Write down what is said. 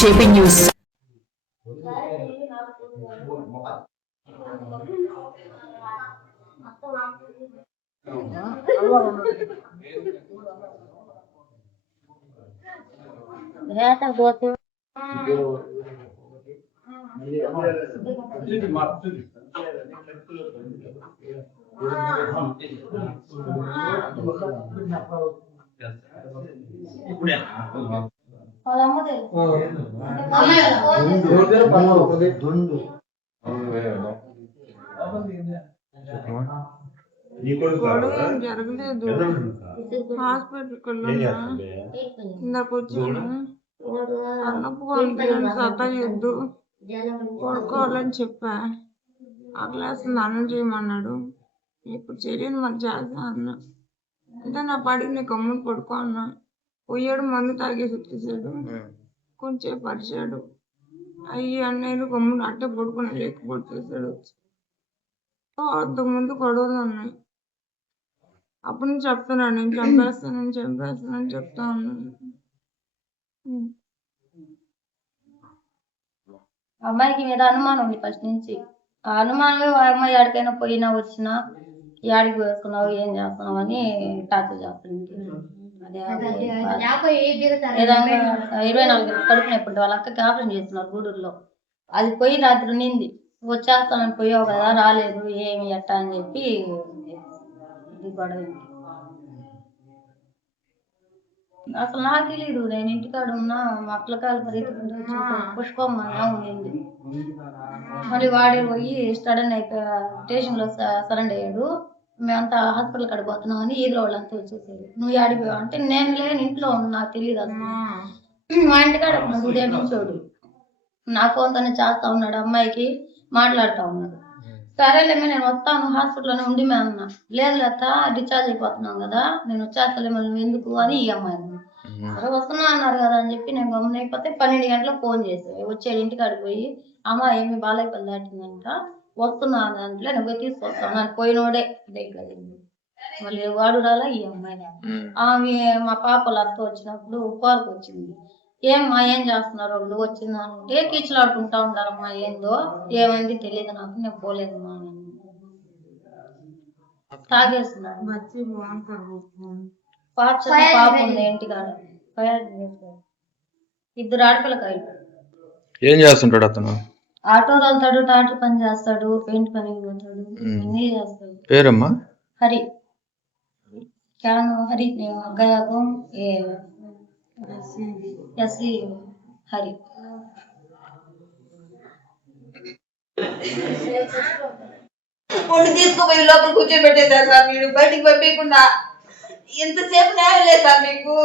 JP news గొడవ ఏం జరగలేదు హాస్పిటల్కి వెళ్ళాను ఇందాక వచ్చాను పంపించాను సతాయొద్దు పడుకోవాలని చెప్పా ఆకలేస్తుంది అన్నం చేయమన్నాడు ఇప్పుడు చెయ్యను మరి చేస్తా అన్నా అంటే నా పడికి నేను గమ్మున పడుకో అన్నా పోయాడు మందు తాగేసి వచ్చేసాడు. కొంచెం పరిచాడు. అయ్యి అన్నయ్యలు గమ్మున అట్టే పడుకుని లేక పడిచేసాడు వచ్చి అంతకుముందు గొడవలు ఉన్నాయి. అప్పుడు నుంచి చెప్తున్నాను నేను చంపేస్తానని చంపేస్తానని చెప్తా ఉన్నాను. అమ్మాయికి మీద అనుమానం ఉంది ఫస్ట్ నుంచి. ఆ అనుమానమే అమ్మాయి ఎక్కడికైనా పోయినా వచ్చినా యాడికి వేసుకున్నావు ఏం చేస్తున్నావు అని టార్చర్ ఏదైనా ఇరవై నాలుగు కడుపు నొప్పి వాళ్ళ అక్కకి ఆపరేషన్ చేస్తున్నారు గూడూరులో. అది పోయి రాత్రి నింది. వచ్చేస్తానని పోయావు కదా రాలేదు. ఏమి ఎట్టా అని చెప్పి గొడవ అసలు నాకు తెలియదు నేను ఇంటికాడ ఉన్నా మా పిల్లకాయలు పరిగెత్తుకుంటూ వచ్చి పుష్పమ్మ ఉండింది. మళ్ళీ వాడే పోయి సడన్ అయిపోయా స్టేషన్లో సరెండర్ అయ్యాడు. మేమంతా హాస్పిటల్ కాడికి పోతున్నాం అని ఈదులో వాళ్ళంతా వచ్చేసారు. నువ్వు ఆడిపోయావు అంటే నేను లేని ఇంట్లో ఉన్నా నాకు తెలియదు అసలు. మా ఇంటికాడ ఉదయం నుంచోడు నా ఫోన్తోనే చేస్తా ఉన్నాడు అమ్మాయికి మాట్లాడుతా ఉన్నాడు. సరేలేమే నేను వస్తాను హాస్పిటల్లోనే ఉండి మే అన్నా. లేదు లేత డిశ్చార్జ్ అయిపోతున్నాం కదా నేను వచ్చేస్తలే నువ్వు ఎందుకు అని ఈ అమ్మాయి. సరే వస్తున్నా అన్నారు కదా అని చెప్పి నేను గమనం అయిపోతే పన్నెండు గంటలకు ఫోన్ చేసాను వచ్చాడు ఇంటికాడికి పోయి అమ్మ ఏమి బాలయ్యపల్లి దాటిందంట. వస్తున్నా దాంట్లో నేను పోయి తీసుకొస్తాను నాకు పోయినోడే జరిగింది. మళ్ళీ వాడు రాలా ఈ అమ్మాయి రాలా. ఆమె మా పాప అత్త వచ్చినప్పుడు ఉప్పాలకు వచ్చింది. ఏమ్మా ఏం చేస్తున్నారు వాళ్ళు? వచ్చిందా అంటే కీచులాడుకుంటా ఉండాలమ్మా ఏందో? ఏమైంది తెలియదు నాకు నేను పోలేదమ్మా. తాగేస్తున్నాడు. బాగుంటారు పాప ఉంది ఇంటికాడ. ఇద్దరు ఆడపిల్లకాయలు. ఏం చేస్తుంటాడు అతను? ఆటో తోలుతాడు టాటర్ పని చేస్తాడు పెయింట్ పని పోతాడు అన్నీ చేస్తాడు. పేరమ్మా? హరి. క్యాను హరి గయాగం ఏ ఎస్వి హరి. పొట్టు తీసుకుపోయి లోపల కూర్చోబెట్టేశారు సార్ మీరు బయటికి పంపించకుండా. ఎంతసేపు న్యాయం లేదు సార్ మీకు.